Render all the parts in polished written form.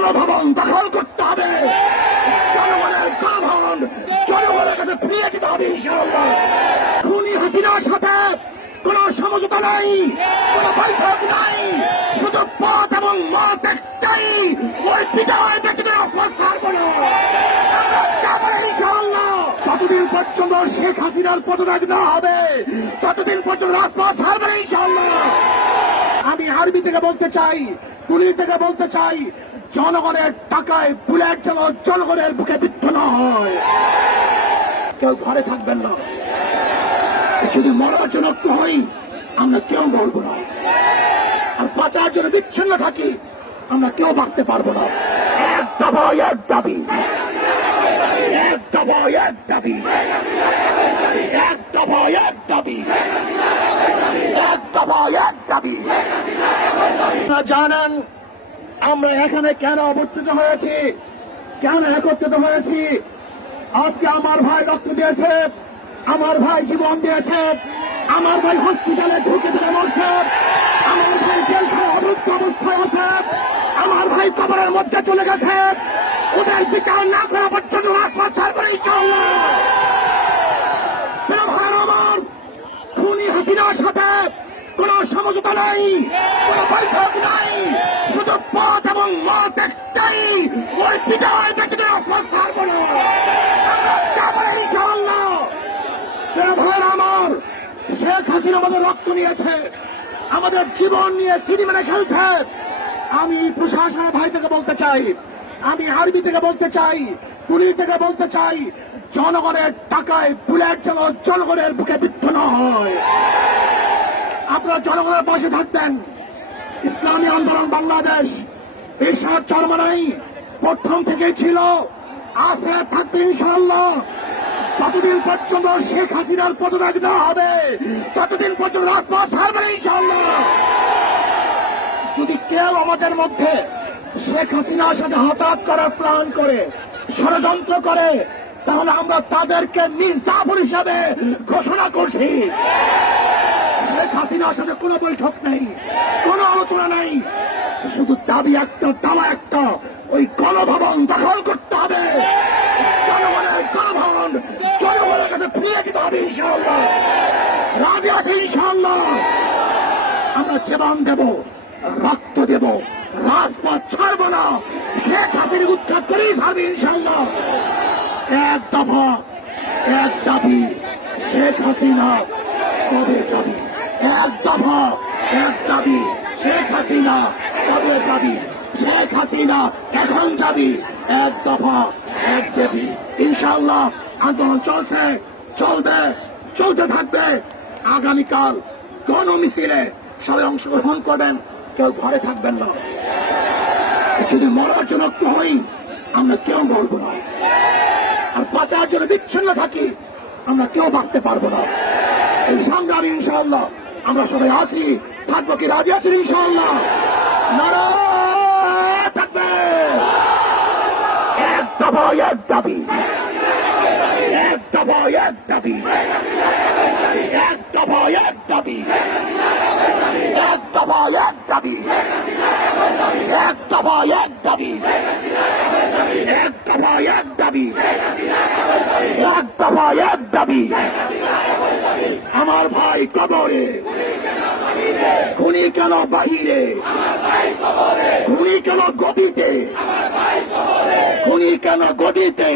গণভবন দখল করতে হবে, জনগণের গণভবন জনগণের কাছে ফিরিয়ে দিতে হবে ইনশাআল্লাহ। খুনি হাসিনার সাথে কোন সমঝোতা নাই, কোন বৈঠক নাই, শুধু পথ এবং মত একটাই, ওই বিদায় ব্যক্তিদের অপরাধ ছাড়ব না। আমরা যাবো ইনশাআল্লাহ। যতদিন পর্যন্ত শেখ হাসিনার পদত্যাগ না হবে ততদিন পর্যন্ত রাজপথ ছাড়বে না ইনশাআল্লাহ। আমি আর্মি থেকে বলতে চাই, পুলিশ থেকে বলতে চাই, জনগণের টাকায় বুলেট যেন জনগণের বুকে বিদ্ধ না হয়। কেউ ঘরে থাকবেন না, যদি মরার জন্য হই আমরা কেউ বলবো না, আর বাঁচার জন্য বিচ্ছিন্ন থাকি আমরা কেউ বাঁচতে পারবো না। এক দফা এক দাবি, এক দফা এক দাবি, এক দফা এক দাবি, এক দফা এক দাবি। আপনারা জানেন আমরা এখানে কেন অবস্থিত হয়েছি, কেন একত্রিত হয়েছি। আজকে আমার ভাই রক্ত দিয়েছে, আমার ভাই জীবন দিয়েছে, আমার ভাই হসপিটালে ঢুকে ধরে মরছে, আমার ভাই জেলখানায় অবরুদ্ধ অবস্থায় আছে, আমার ভাই কবরের মধ্যে চলে গেছে। ওদের বিচার না করা পর্যন্ত রাজপথ ছাড়বে না ইনশাআল্লাহ। আমার খুনি হাসিনার সাথে কোন সমঝোতা নাই, কোন বৈঠক নাই, শুধু পথ এবং মত একটাই, ওই বিদায় ব্যক্তিদের অপরাধ ছাড়ব না। আমরা যাবো ইনশাআল্লাহ। ভাইয়ের আমার, শেখ হাসিনা আমাদের রক্ত নিয়েছে, আমাদের জীবন নিয়ে সিনেমা খেলছে। আমি প্রশাসনের ভাই থেকে বলতে চাই, আমি আর্মি থেকে বলতে চাই, পুলিশ থেকে বলতে চাই, জনগণের টাকায় বুলেট যেন জনগণের বুকে বিদ্ধ না হয়। আপনারা জনগণের পাশে থাকবেন। ইসলামী আন্দোলন বাংলাদেশ এরশাদ চরমনাই প্রথম থেকেই ছিল, আছে, থাকবে ইনশাআল্লাহ। যতদিন পর্যন্ত শেখ হাসিনার পদত্যাগ না হবে ততদিন পর্যন্ত রাজপথ ছাড়বে না ইনশাআল্লাহ। যদি কেউ আমাদের মধ্যে শেখ হাসিনার সাথে হঠাৎ করার প্ল্যান করে, ষড়যন্ত্র করে, তাহলে আমরা তাদেরকে নির্যাতন হিসাবে ঘোষণা করছি। শেখ হাসিনার সাথে কোনো বৈঠক নেই, কোনো আলোচনা নেই, শুধু দাবি একটা, দাওয়া একটা, ওই গণভবন দখল করতে হবে, জনগণের গণভবন জনগণের কাছে ফিরিয়ে দিতে হবে ইনশাআল্লাহ। রাজি আছে ইনশাআল্লাহ। আমরা জীবন দেব, রক্ত দেব, রাজপথ ছাড়বো না। শেখ হাসিনা উৎখাত করেই ছাড়বে ইনশাআল্লাহ। এক দফা এক দাবি, শেখ হাসিনা কবে যাবি? এক দফা এক দাবি, শেখ হাসিনা কবে যাবি? শেখ হাসিনা এখন যাবি। এক দফা এক দাবি। ইনশাআল্লাহ আন্দোলন চলছে, চলবে, চলতে থাকবে। আগামীকাল গণমিছিলে সবাই অংশগ্রহণ করবেন, কেউ ঘরে থাকবেন না। যদি মরার জন্য হই আমরা কেউ বলবো না, আর বাঁচার জন্য বিচ্ছিন্ন থাকি আমরা কেউ বাঁচতে পারবো না। এই সংগ্রামে ইনশাআল্লাহ আমরা সবাই আছি, থাকবো। কি রাজি আছেন ইনশাআল্লাহ? নারায়ে তাকবীর। এক দফা এক দাবি, এক দফা এক দাবি, এক দফা এক দাবি, এক দফা এক দাবি, এক দফা এক দাবি, এক দফা এক দাবি, এক দফা এক দাবি। আমার ভাই কবরে, খুনি কেন বাহিরে, খুনি কেন গদিতে, খুনি কেন গদিতে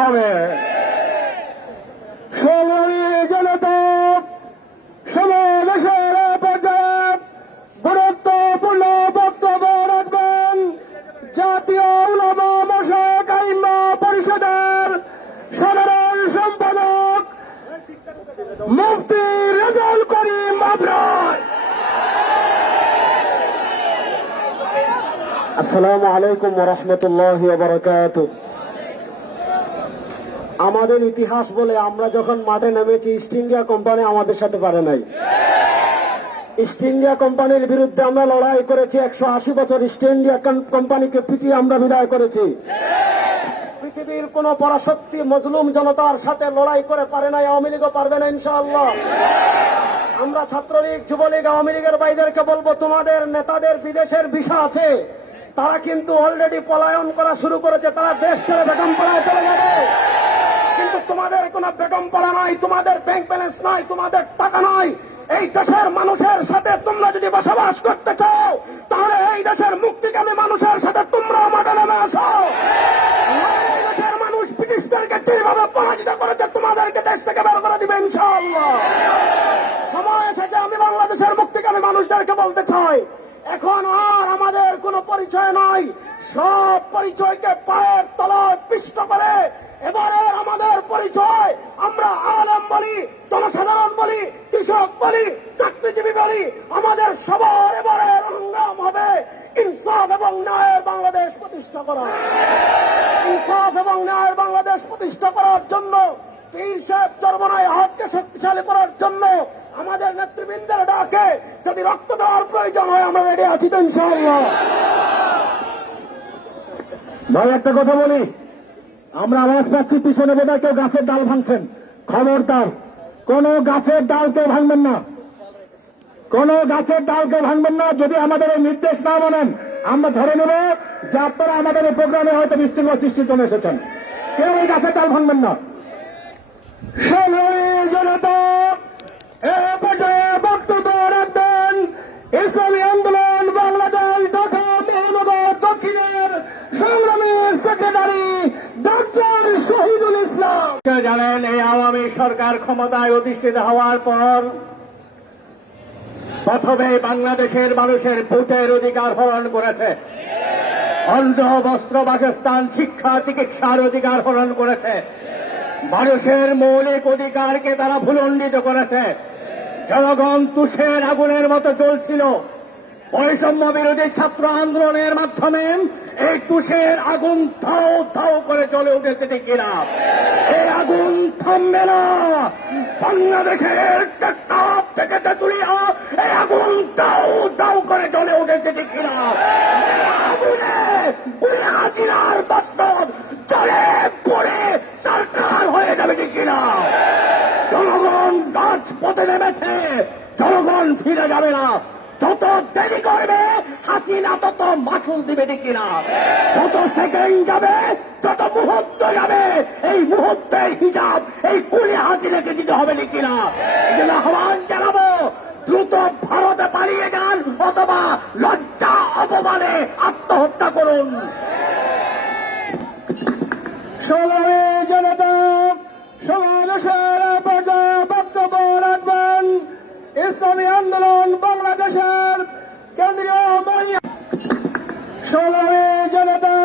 হবে। সংগ্রামী জনতা, সমাবেশের পর্যায়ে গুরুত্বপূর্ণ বক্তব্য রাখবেন জাতীয় উলামা মশায়েখ আইম্মা পরিষদের সাধারণ সম্পাদক মুফতি রেজাউল করিম আবরার। আসসালামু আলাইকুম ওয়া রাহমাতুল্লাহি ওয়া বারাকাতুহু। আমাদের ইতিহাস বলে আমরা যখন মাঠে নেমেছি, ইস্ট ইন্ডিয়া কোম্পানি আমাদের সাথে পারে নাই। ইস্ট ইন্ডিয়া কোম্পানির বিরুদ্ধে আমরা লড়াই করেছি। 180 বছর ইস্ট ইন্ডিয়া কোম্পানিকে পিটিয়ে আমরা বিদায় করেছি। পৃথিবীর কোন পরাশক্তি মজলুম জনতার সাথে লড়াই করে পারে নাই, আওয়ামী লীগও পারবে না ইনশাআল্লাহ। আমরা ছাত্রলীগ, যুবলীগ, আওয়ামী লীগের ভাইদেরকে বলবো, তোমাদের নেতাদের বিদেশের ভিসা আছে, তারা কিন্তু অলরেডি পলায়ন করা শুরু করেছে, তারা দেশ ছেড়ে বেগম পাড়ায় চলে যাবে। কিন্তু তোমাদের কোনো বেগম পাড়া নাই, তোমাদের ব্যাংক ব্যালেন্স নাই, তোমাদের টাকা নাই। এই দেশের মানুষের সাথে তোমরা যদি বসবাস করতে চাও, তাহলে এই দেশের মুক্তিকামী মানুষের সাথে তোমরা মাঠে নেমে আসো। এই দেশের মানুষ ব্রিটিশদেরকে যেভাবে পরাজিত করেছে, তোমাদেরকে দেশ থেকে বের করে দিবে ইনশাআল্লাহ। সময় এসেছে, আমি বাংলাদেশের মুক্তিকামী মানুষদেরকে বলতে চাই, এখন আর আমাদের কোনো পরিচয় নাই। সব পরিচয়কে পায়ের তলায় পিষ্ট করে এবারে আমাদের পরিচয়, আমরা আলেম বলি, জনসাধারণ বলি, কৃষক বলি, চাকরিজীবী বলি, আমাদের সবার এবারে সংগ্রাম হবে ইনসাফ এবং ন্যায়ের বাংলাদেশ প্রতিষ্ঠা করা। ইনসাফ এবং ন্যায়ের বাংলাদেশ প্রতিষ্ঠা করার জন্য, পীর সাহেব চরমনায় হককে শক্তিশালী করার জন্য আমাদের নেতৃবৃন্দের ডাকে যদি রক্ত দেওয়ার প্রয়োজন হয়, আমরা রেডি আছি তো ইনশাআল্লাহ। ভাই একটা কথা বলি, আমরা আওয়াজ পাচ্ছি পিছনে বোধহয় কেউ গাছের ডাল ভাঙছেন। খবরদার, কোন গাছের ডাল কেউ ভাঙবেন না, কোন গাছের ডাল কেউ ভাঙবেন না। যদি আমাদের এই নির্দেশ না মানেন, আমরা ধরে নেব যে আপনারা আমাদের এই প্রোগ্রামে হয়তো বিশৃঙ্খলা সৃষ্টির জন্য এসেছেন। কেউ এই গাছের ডাল ভাঙবেন না। সংগ্রামী জনতা, এ পর্যায়ে বক্তব্য রাখবেন ইসলামী আন্দোলন বাংলাদেশ ঢাকা মহানগর দক্ষিণের সংগ্রামী সেক্রেটারি ডক্টর শহীদুল ইসলাম। জানেন, এই আওয়ামী সরকার ক্ষমতায় অধিষ্ঠিত হওয়ার পর প্রথমে বাংলাদেশের মানুষের ভোটের অধিকার হরণ করেছে, অন্ন বস্ত্র বাসস্থান শিক্ষা চিকিৎসার অধিকার হরণ করেছে, মানুষের মৌলিক অধিকারকে তারা ভূলণ্ডিত করেছে। জনগণ তুষের আগুনের মতো জ্বলছিল। বৈষম্য বিরোধী ছাত্র আন্দোলনের মাধ্যমে এই তুষের আগুন ধাও ধাও করে জ্বলে উঠেছে, ঠিক কিনা? এই আগুন থামবে না। বাংলাদেশের টেকনাফ থেকে তেঁতুলিয়া এই আগুন দাও দাও করে জ্বলে উঠেছে, ঠিক কিনা? এই আগুনে ওই হাজিরার বাস্তব জ্বলে পড়ে সরকার হয়ে যাবে, ঠিক কিনা? জনগণ রাজপথে নেমেছে, জনগণ ফিরে যাবে না। যত দেরি করবে হাসিনা তত মাসুল দিবে, ঠিক কিনা? যত সেকেন্ড যাবে, যত মুহূর্ত যাবে, এই মুহূর্তের হিসাব এই কুলি হাসিনাকে দিতে হবে, ঠিক কিনা? এই জন্য আহ্বান জানাবো, দ্রুত ভারতে পালিয়ে যান অথবা লজ্জা অপমানে আত্মহত্যা করুন। সংগ্রামী জনতা, সমাবেশের পর্যায়ে বক্তব্য রাখবেন ইসলামী আন্দোলন বাংলাদেশের কেন্দ্রীয় সংগ্রামী জনতা,